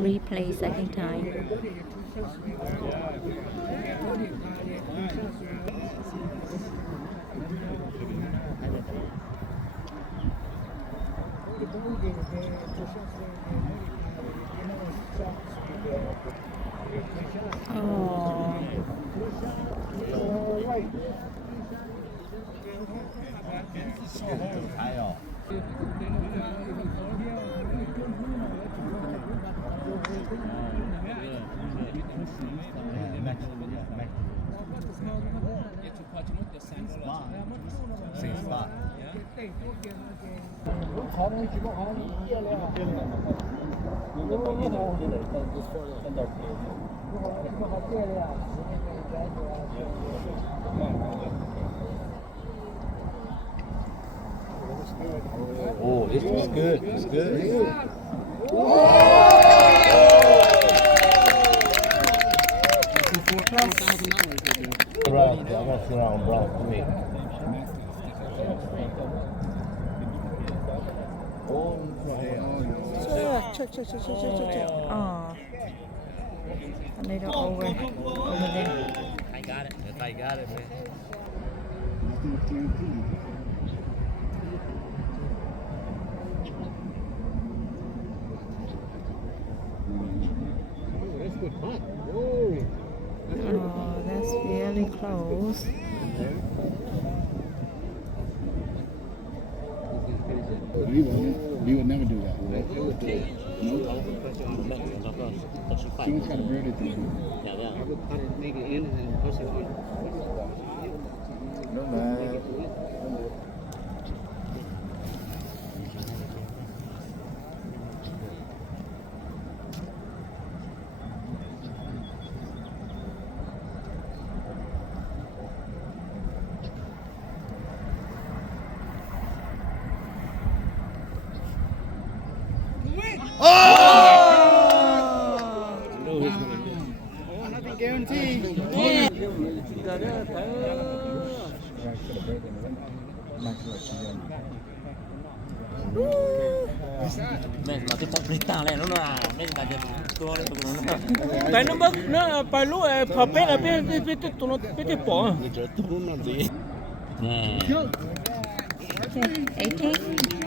Replay second time. Oh. Oh, this is good. It's good. Brown, brown. Check. Oh. A little over there. I got it, man. Oh, that's really close. We would never do that. No. She was trying to burn it through. I would cut it, make it in, and then push it on. No, man. Nothing guaranteed. Mà cái tóc rít này nó là mấy cái tua đấy nó cái nó mất nó phải lúc phải biết là biết tụi nó biết bỏ gì nè 18.